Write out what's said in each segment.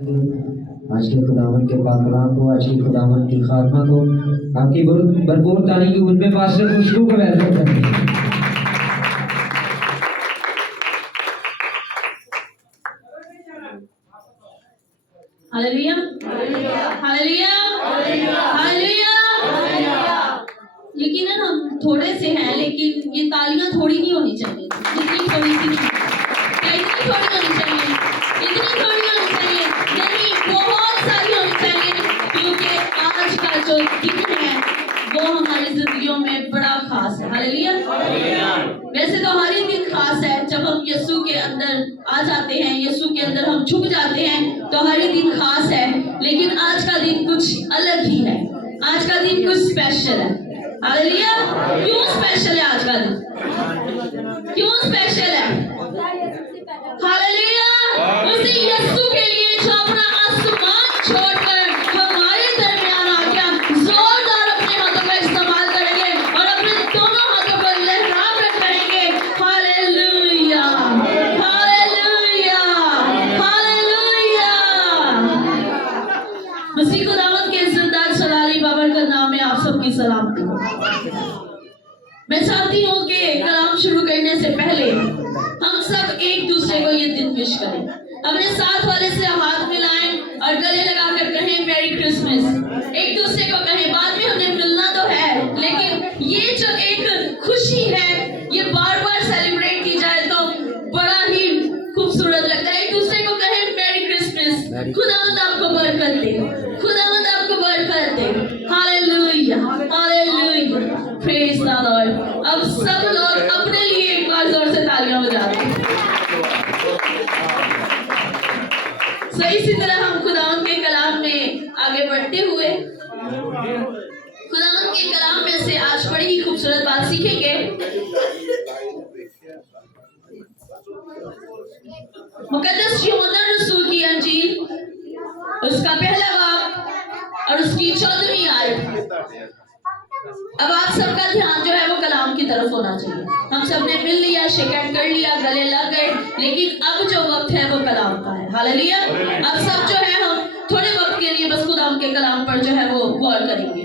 آج کے خداوند کے پاک کلام کو، آج کی خداوند کی خاتمہ کو آپ کی بھرپور تعلیم کی ان میں پاسٹر خوشبو کو ویلکم کرتے ہیں۔ Hallelujah hallelujah hallelujah. یقیناً ہم تھوڑے سے ہیں، لیکن یہ تالیاں تھوڑی نہیں ہونی چاہیے، جتنی تھوڑی سی اتنی تھوڑی ہونی چاہیے، اتنی تھوڑی ہونی چاہیے، نہیں بہت ساری ہونی چاہیے، کیونکہ آج کا جو دن ہے وہ ہماری زندگیوں میں بڑا خاص ہے۔ ہاللویا۔ ویسے تو ہر ہی دن خاص ہے، جب ہم یسوع کے اندر آ جاتے ہیں، یسوع کے اندر ہم چھپ جاتے ہیں تو ہر ہی دن خاص ہے، لیکن آج کا دن کچھ الگ ہی ہے، آج کا دن کچھ اسپیشل ہے۔ ہاللویا۔ کیوں اسپیشل ہے آج کا دن؟ کیوں اسپیشل ہے؟ ہاللویا۔ اسی یسوع کے لیے جو اپنا آسمان چھوڑ کر ہمارے درمیان آ گیا، زوردار اپنے ہاتھوں کا استعمال کریں گے اور اپنے دونوں ہاتھوں کو لہرا کر کہیں گے ہاللویا ہاللویا ہاللویا۔ مسیح خداوند کے زندہ جلالی بابرکت نام میں آپ سب کی سلامتی ہو۔ میں چاہتی ہوں کہ کلام شروع کرنے سے پہلے ہم سب ایک دوسرے کو یہ دن وش کریں، اپنے ساتھ والے سے ہاتھ ملائیں اور گلے لگا کر کہیں میری کرسمس، ایک دوسرے کو کہیں۔ بعد میں ہمیں ملنا تو ہے، لیکن یہ جو ایک خوشی ہے یہ بار بار سیلیبریٹ کی جائے تو بڑا ہی خوبصورت لگتا ہے۔ ایک دوسرے کو کہیں میری کرسمس، خداوند آپ کو برکت دے، خداوند آپ کو برکت دے۔ ہاللویا ہاللویا، پریز دی لارڈ۔ اب سب لوگ اپنے لیے ایک بار زور سے تالیاں بجاتے ہیں۔ اسی طرح ہم خداوند کے کلام میں آگے بڑھتے ہوئے خداوند کے کلام میں سے آج بڑی ہی خوبصورت بات سیکھیں گے۔ مقدس یوحنا رسول کی انجیل، اس کا پہلا باب اور اس کی 14ویں آیت۔ اب آپ سب کا دھیان جو ہے وہ کلام کی طرف ہونا چاہیے۔ ہم سب نے مل لیا، شیک ہینڈ کر لیا، گلے لگ گئے، لیکن اب جو وقت ہے وہ کلام کا ہے۔ ہاللویا۔ اب سب جو ہے ہم تھوڑے وقت کے لیے بس خداوند کے کلام پر جو ہے وہ غور کریں گے،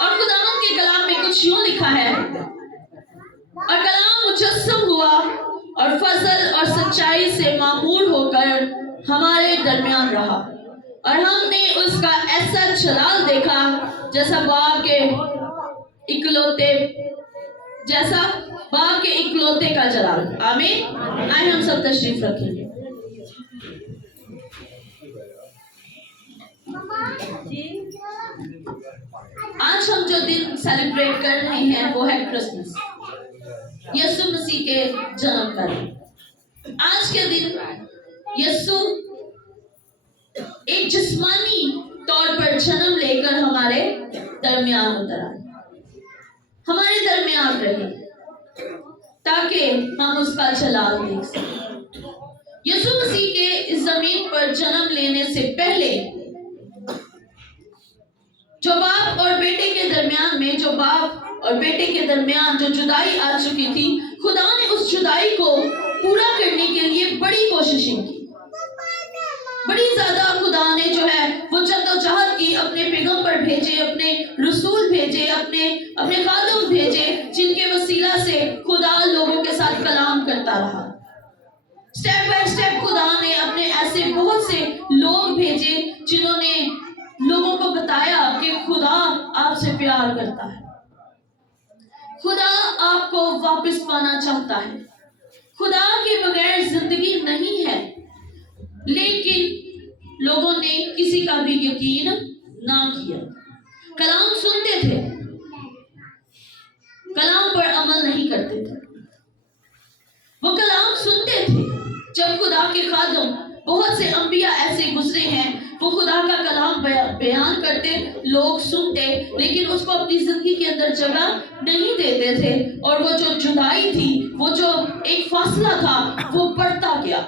اور خداوند کے کلام میں کچھ یوں لکھا ہے، اور کلام مجسم ہوا اور فضل اور سچائی سے معمور ہو کر ہمارے درمیان رہا، اور ہم نے اس کا ایسا جلال دیکھا جیسا باپ کے اکلوتے کا جلال۔ آمین۔ آئے ہم سب تشریف رکھیں گے۔ آج ہم جو دن سیلیبریٹ کر رہے ہیں وہ ہے کرسمس، یسوع مسیح کے جنم کا دن۔ آج کے دن یسوع ایک جسمانی طور پر جنم لے کر ہمارے درمیان اتر آئے، ہمارے درمیان رہے تاکہ ہم اس کا جلال دیکھ سکیں۔ یسوع مسیح کے اس زمین پر جنم لینے سے پہلے جو باپ اور بیٹے کے درمیان میں جو جدائی آ چکی تھی، خدا نے اس جدائی کو پورا کرنے کے لیے بڑی کوششیں کی، بڑی زیادہ خدا نے جو ہے وہ جدوجہد کی، اپنے پیغمبر بھیجے، اپنے رسول بھیجے، اپنے خادم بھیجے، جن کے وسیلہ سے خدا لوگوں کے ساتھ کلام کرتا رہا۔ سٹیپ بائی سٹیپ خدا نے اپنے ایسے بہت سے لوگ بھیجے جنہوں نے لوگوں کو بتایا کہ خدا آپ سے پیار کرتا ہے، خدا آپ کو واپس پانا چاہتا ہے، خدا کے بغیر زندگی نہیں ہے۔ لیکن لوگوں نے کسی کا بھی یقین نہ کیا، کلام سنتے تھے، کلام پر عمل نہیں کرتے تھے۔ وہ کلام سنتے تھے، جب خدا کے خادم بہت سے انبیاء ایسے گزرے ہیں، وہ خدا کا کلام بیان کرتے، لوگ سنتے، لیکن اس کو اپنی زندگی کے اندر جگہ نہیں دیتے تھے، اور وہ جو جدائی تھی، وہ جو ایک فاصلہ تھا، وہ بڑھتا گیا،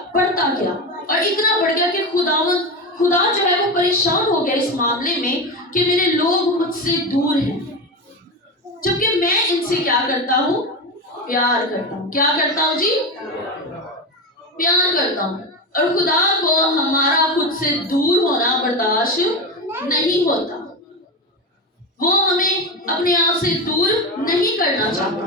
اور اتنا بڑھ گیا کہ خدا جو ہے وہ پریشان ہو گیا اس معاملے میں کہ میرے لوگ مجھ سے دور ہیں، جبکہ میں ان سے کیا کرتا ہوں؟ پیار کرتا ہوں۔ کیا کرتا ہوں جی؟ پیار کرتا ہوں۔ اور خدا کو ہمارا से दूर होना बर्दाश्त नहीं होता, वो हमें अपने आप से दूर नहीं करना चाहता।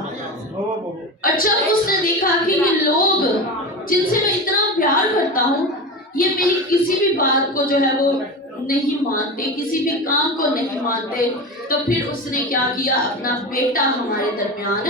और जब उसने देखा कि ये लोग जिनसे मैं इतना प्यार करता हूँ, ये मेरी किसी भी बात को जो है वो नहीं मानते, किसी भी काम को नहीं मानते, तो फिर उसने क्या किया, अपना बेटा हमारे दरमियान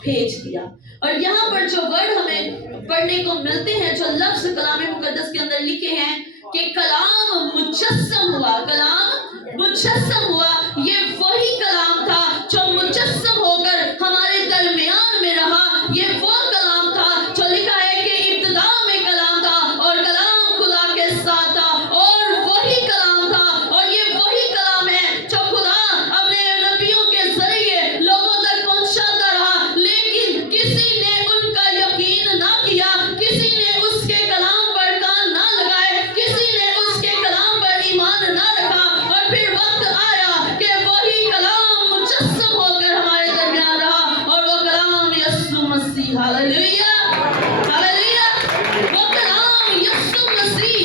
भेज दिया। और यहाँ पर जो वर्ड हमें पढ़ने को मिलते हैं, जो लफ्ज कलाम मुकद्दस के अंदर लिखे हैं कि कलाम मुजस्सम हुआ, कलाम मुजस्सम हुआ, ये वही कलाम था जो मुजस्सम होकर हमारे दरमियान में रहा। ये वो कलाम था जो लिखा है कि इब्तिदा में कलाम था और कलाम खुदा के साथ था, और वही कलाम था और ये वही कलाम है जो खुदा अपने नबियों के जरिए लोगों तक पहुंचाता रहा। लेकिन किसी ने उनका यकीन ना किया, किसी ने उसके कलाम पर कान ना लगाए, किसी ने उसके कलाम पर ईमान ना रखा। और फिर वक्त आया कि वही कलाम मुजस्सम होकर हमारे दरमियान रहा, और वो कलाम यीशु मसीह, हालेलुया हालेलुया, वो कलाम यीशु मसीह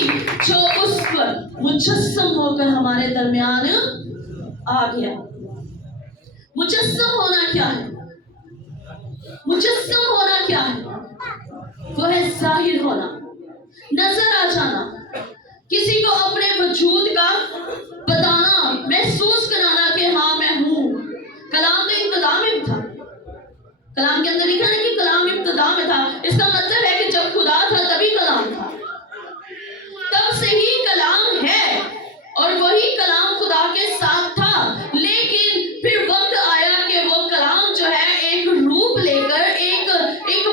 जो उस पर मुजस्सम होकर हमारे दरमियान आ गया। मुजस्सम होना क्या है? मुजस्सम होना क्या है? वो है जाहिर होना, नजर आ जाना, किसी को अपने वजूद का बताना, महसूस कराना कि हाँ मैं हूँ। कलाम तो इब्तिदा में था, कलाम के अंदर लिखा है कि कलाम इब्तिदा में था। इसका मतलब है कि जब खुदा था तभी कलाम था, तब से ही कलाम है, और वही कलाम खुदा के साथ था। लेकिन फिर वक्त आया कि वो कलाम जो है एक रूप लेकर एक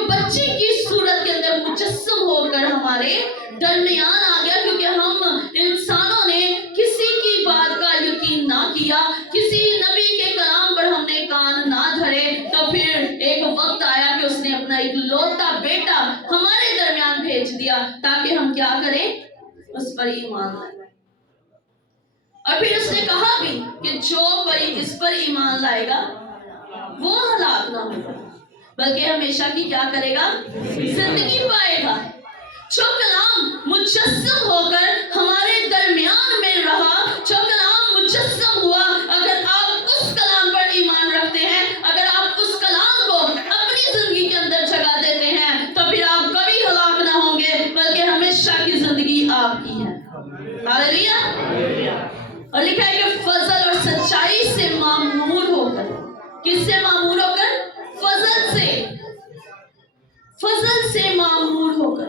बच्चे की सूरत के अंदर मुजस्सम होकर हमारे दरमियान आ गया, क्योंकि हम इंसानों ने किसी की बात का यकीन ना किया, किसी नबी के कलाम पर हमने कान ना धरे। तो फिर एक वक्त आया कि उसने अपना एक लौता बेटा हमारे दरमियान भेज दिया ताकि हम क्या करें, उस पर ईमान लाएं। और फिर उसने कहा भी कि जो कोई इस पर ईमान लाएगा वो हलाक ना होगा, बल्कि हमेशा की क्या करेगा, जिंदगी पाएगा। जो कलाम मुजस्सम होकर हमारे दरमियान में रहा, जो कलाम मुजस्सम हुआ, अगर आप उस कलाम पर ईमान रखते हैं, अगर आप उस कलाम को अपनी जिंदगी के अंदर जगा देते हैं, तो फिर आप कभी हलाक ना होंगे, बल्कि हमेशा की जिंदगी आपकी है। हालेलुया। और लिखा है कि फजल और सच्चाई से मामूर होकर, किससे मामूर होकर, फजल से मामूर होकर,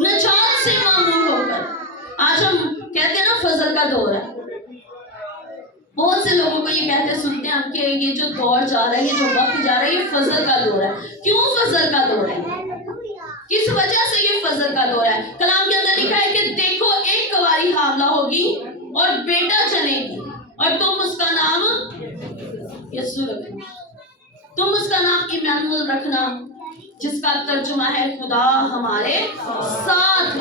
नजात से मामूर होकर। आज हम कहते हैं ना फजल का दौर है, बहुत से लोगों को ये कहते सुनते हैं हम कि ये जो दौर जा रहा है, ये जो वक्त जा रहा है, ये फजल का दौर है। क्यों फजल का दौर है, किस वजह से ये फजल का दौर है? कलाम के अंदर लिखा है कि देखो एक कुंवारी हामला होगी और बेटा जनेगी, और तुम उसका नाम यीशु रखना, तुम उसका नाम इम्मानुएल रखना, जिसका तर्जुमा है खुदा हमारे साथ,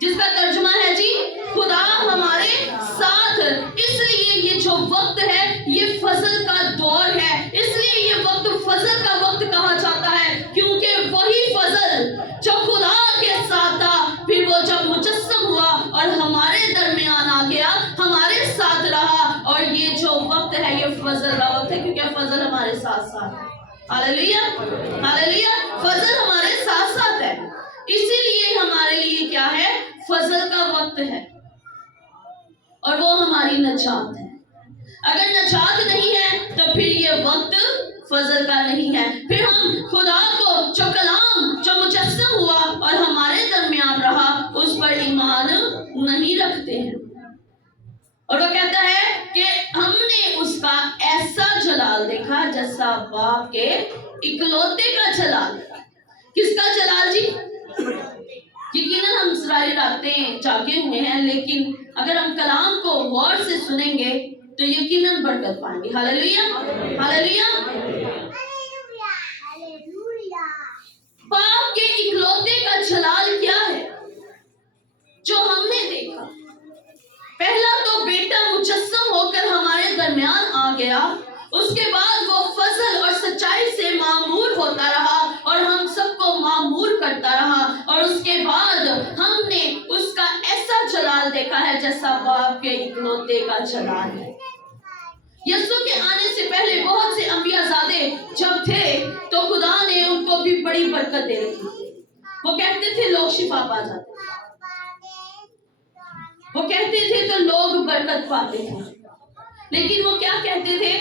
जिसका तर्जुमा है जी खुदा हमारे साथ। इसलिए ये जो वक्त है ये फजल का दौर है, इसलिए ये वक्त फजल का वक्त कहा जाता है, क्योंकि वही फजल जो खुदा के साथ था, फिर वो जब मुजस्सम हुआ और हमारे दरमियान आ गया, हमारे साथ रहा। और ये जो वक्त है ये फजल का वक्त है, क्योंकि फजल हमारे साथ साथ है। हालेलुया हालेलुया, फजल हमारे साथ साथ है, इसीलिए हमारे लिए क्या है, फजल का वक्त है, और वो हमारी नजात है। अगर नजात नहीं है तो फिर ये वक्त फजल का नहीं है। फिर हम खुदा को जो कलाम जो मुजस्सम हुआ और हमारे दरमियान रहा, उस पर ईमान नहीं रखते हैं। और वो कहता है कि हमने उसका ऐसा जलाल देखा जैसा बाप के इकलौते का जलाल। किसका जलाल जी? यकीनन हम सारी रातें जागे हुए हैं, लेकिन अगर हम कलाम को गौर से सुनेंगे तो यकीनन बरकत पाएंगे। Hallelujah hallelujah. बाप के इकलौते का जलाल क्या है जो हमने देखा? पहला तो बेटा मुजस्सम होकर हमारे दरमियान आ गया, उसके बाद वो फजल और सच्चाई से मामूर होता रहा और हम सबको मामूर करता रहा, और उसके बाद हमने उसका ऐसा जलाल जलाल देखा है जैसा बाप के इकलौते का जलाल है। यीशु के आने से पहले बहुत से अंबियाज़ादे जब थे तो खुदा ने उनको भी बड़ी बरकत दे रखी थी। वो कहते थे लोग शिफा पा जाते, वो कहते थे तो लोग बरकत पाते थे, लेकिन वो क्या कहते थे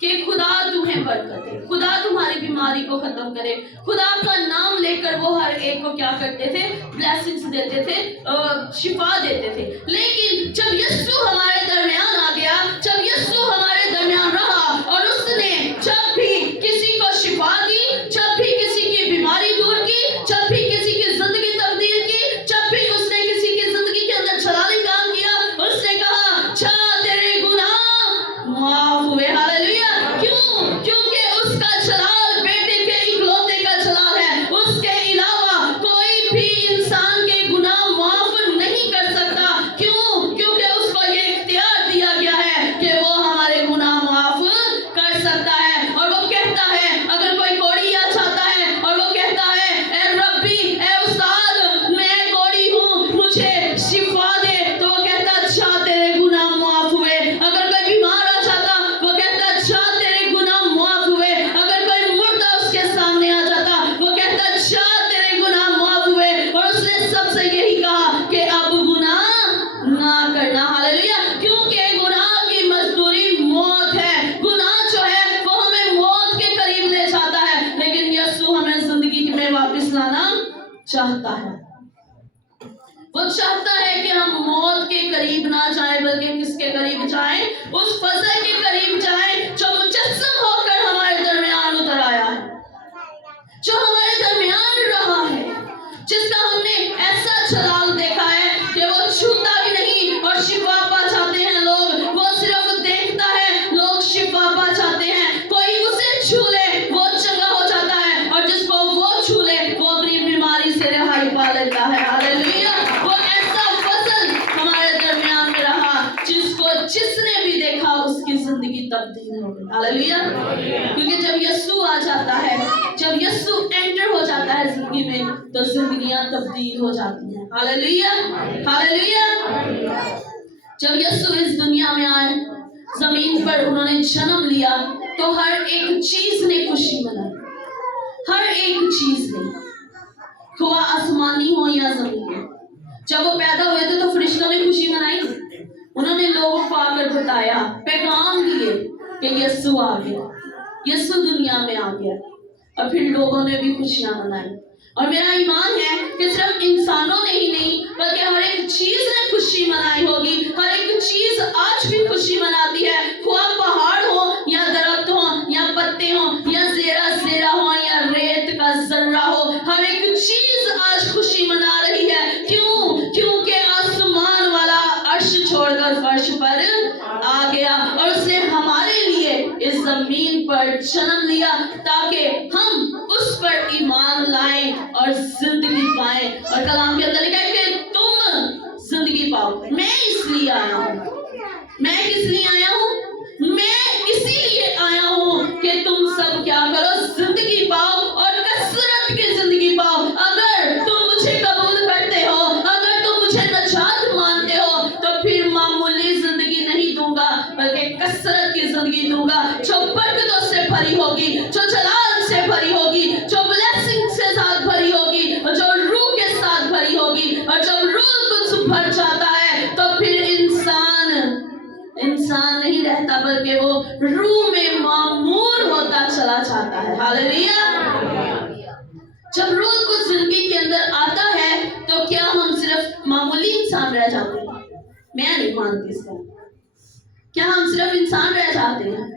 कि खुदा तुम्हें बरकत दे, खुदा तुम्हारी बीमारी को खत्म करे। खुदा का नाम लेकर वो हर एक को क्या करते थे, ब्लेसिंग्स देते थे, शिफा देते थे। लेकिन जब यीशु हमारे दरमियान आ गया, जब यीशु हमारे दरमियान रहा और उसने जब भी किसी को शिफा दी, जब भी किसी की बीमारी दूर की, जब भी किसी की जिंदगी तब्दील की, जब भी उसने किसी की जिंदगी के अंदर जलाली काम किया, उसने कहा जा तेरे गुनाह माफ हुए। हालेलुया। क्यों? क्योंकि उसका जलाल बेटे के इकलौते का जलाल है। उसके अलावा कोई भी इंसान के गुनाह माफ नहीं कर सकता। क्यों? क्योंकि उसको ये इख्तियार दिया गया है कि वो हमारे गुनाह माफ कर सकता है। और वो कहता है, अगर कोई कोड़ी आ जाता है और वो कहता है ए रब्बी, ए उस्ताद, मैं कोड़ी हूँ, मुझे शिफा दे, तो वो कहता अच्छा तेरे गुनाह माफ हुए। अगर कोई बीमार आ जाता, वो कहता अच्छा तेरे गुनाह माफ हुए। अगर कोई मुर्दा उसके सामने आ जाता, वो कहता अच्छा तेरे गुनाह माफ हुए। और उसने सबसे यही कहा कि अब गुनाह ना करना। हालेलुया। क्योंकि गुनाह की मजदूरी मौत है। गुनाह जो है वो हमें मौत के करीब ले जाता है, लेकिन यीशु हमें जिंदगी में वापस लाना चाहता है। वो चाहता है कि हम मौत के करीब ना जाएं, बल्कि किसके करीब जाएं? उस फजल के करीब जाएं जो मुजस्सम होकर हमारे दरमियान उतर आया है, जो हमारे दरमियान रहा है, जिसका हमने ऐसा जलाल देखा है कि वो छूता भी नहीं और शिफा पा जाते हैं लोग। वो सिर्फ देखता है, लोग शिफा पा जाते हैं। कोई उसे छू ले वो चंगा हो जाता है, और जिसको वो छू ले वो अपनी बीमारी से रिहाई पा लेता है। हालेलुया। वो ऐसा फजल हमारे दरमियान में रहा जिसने भी देखा उसकी जिंदगी तब्दील हो गई। हालेलुया। क्योंकि जब यीशु आ जाता है, जब यीशु एंटर हो जाता है जिंदगी में, तो जिंदगियां तब्दील हो जाती हैं। हालेलुया। हालेलुया। जब यीशु इस दुनिया में आए, जमीन पर उन्होंने जन्म लिया, तो हर एक चीज ने खुशी मनाई। हर एक चीज ने, हुआ आसमानी हो या जमीन। जब वो पैदा हुए थे तो फरिश्तों ने खुशी मनाई। उन्होंने लोगों को आकर बताया, पैगाम दिए कि यीशु आ गया, यीशु दुनिया में आ गया, और फिर लोगों ने भी खुशियां मनाई। और मेरा ईमान है कि सिर्फ इंसानों ने ही नहीं, बल्कि हर एक चीज ने खुशी मनाई होगी। हर एक चीज आज भी खुशी मनाती है, हुआ पहाड़ हो या दरख्त हो या पत्ते हो या जेरा जेरा हो या रेत का जर्रा हो, हर एक चीज आज खुशी मना रही है। क्यों? क्योंकि आसमान वाला अर्श छोड़कर फर्श पर आ गया और उसने हमारे लिए इस जमीन पर जन्म लिया, ताकि हम उस पर ईमान लाएं और जिंदगी पाएं। और कलाम के अंदर लिखा है कि तुम जिंदगी पाओ। मैं इसलिए आया हूँ। मैं किस लिए आया हूँ? मैं इसीलिए आया हूँ कि तुम सब क्या करो, जिंदगी पाओ और कसरत की जिंदगी पाओ। अगर तुम मुझे कबूल करते हो, अगर तुम मुझे नजात मानते हो, तो फिर मामूली जिंदगी नहीं दूंगा, बल्कि कसरत की जिंदगी दूंगा, जो बरकतों से भरी होगी, जो जलाल से भरी होगी, जो ब्लेसिंग से साथ भरी होगी, और जो रूह के साथ भरी होगी। और जब रूह कुछ भर जाता है तो फिर इंसान नहीं रहता, बल्कि वो रूह में मामूर होता चला जाता है। हालेलुया। जब रूह कुछ जिंदगी के अंदर आता है तो क्या हम सिर्फ मामूली इंसान रह जाते हैं? मैं नहीं मानती इसका। क्या हम सिर्फ इंसान रह जाते हैं?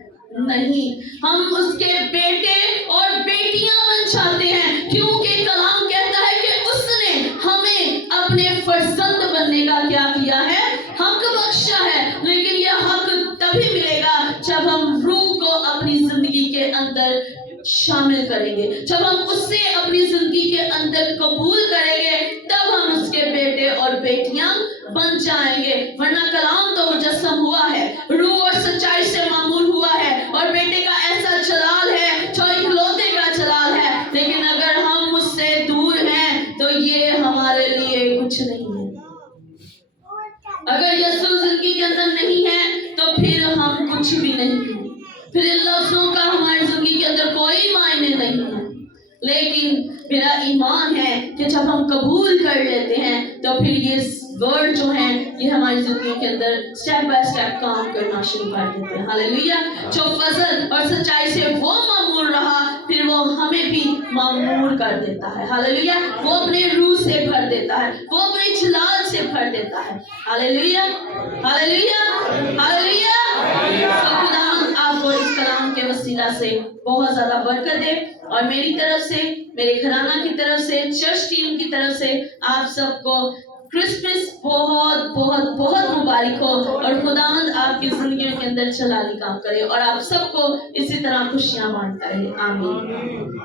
नहीं, हम उसके बेटे और बेटियां बन जाते हैं, क्योंकि कलाम कहता है कि उसने हमें अपने फर्जंद बनने का क्या किया है, हक बख्शा है। लेकिन यह हक तभी मिलेगा जब हम रूह को अपनी जिंदगी के अंदर शामिल करेंगे, जब हम उससे अपनी जिंदगी के अंदर कबूल करेंगे, तब हम उसके बेटे और बेटियां बन जाएंगे। वरना कलाम तो मुजस्सम हुआ है, रूह और सच्चाई से मामूल हुआ है, और बेटे का ऐसा जलाल है जो इकलौते का जलाल है। लेकिन अगर हम उससे दूर हैं तो ये हमारे लिए कुछ नहीं है। अगर यीशु जिंदगी के अंदर नहीं है तो फिर हम कुछ भी नहीं हैं। फिर इन लफ्जों का हमारी जिंदगी के अंदर कोई मायने नहीं है। लेकिन मेरा ईमान है कि जब हम कबूल कर लेते हैं तो फिर ये वर्ड जो है ये हमारी जिंदगी के अंदर स्टेप बाय स्टेप काम करना शुरू कर देते हैं। हालेलुया। जो फजल और सच्चाई से वो मामूर रहा फिर वो हमें भी मामूर कर देता है। हालेलुया। वो अपने रूह से भर देता है, वो अपने जलाल से भर देता है। Hallelujah, hallelujah, hallelujah. तो खुदावंद आपको इस कलाम के वसीला से बहुत ज्यादा बरकत दे और मेरी तरफ से, मेरे घराना की तरफ से, चर्च टीम की तरफ से आप सबको क्रिसमस बहुत बहुत बहुत मुबारक हो और खुदावंद आपकी जिंदगी के अंदर जलाली काम करे और आप सबको इसी तरह खुशियां बांटता रहे। आमीन।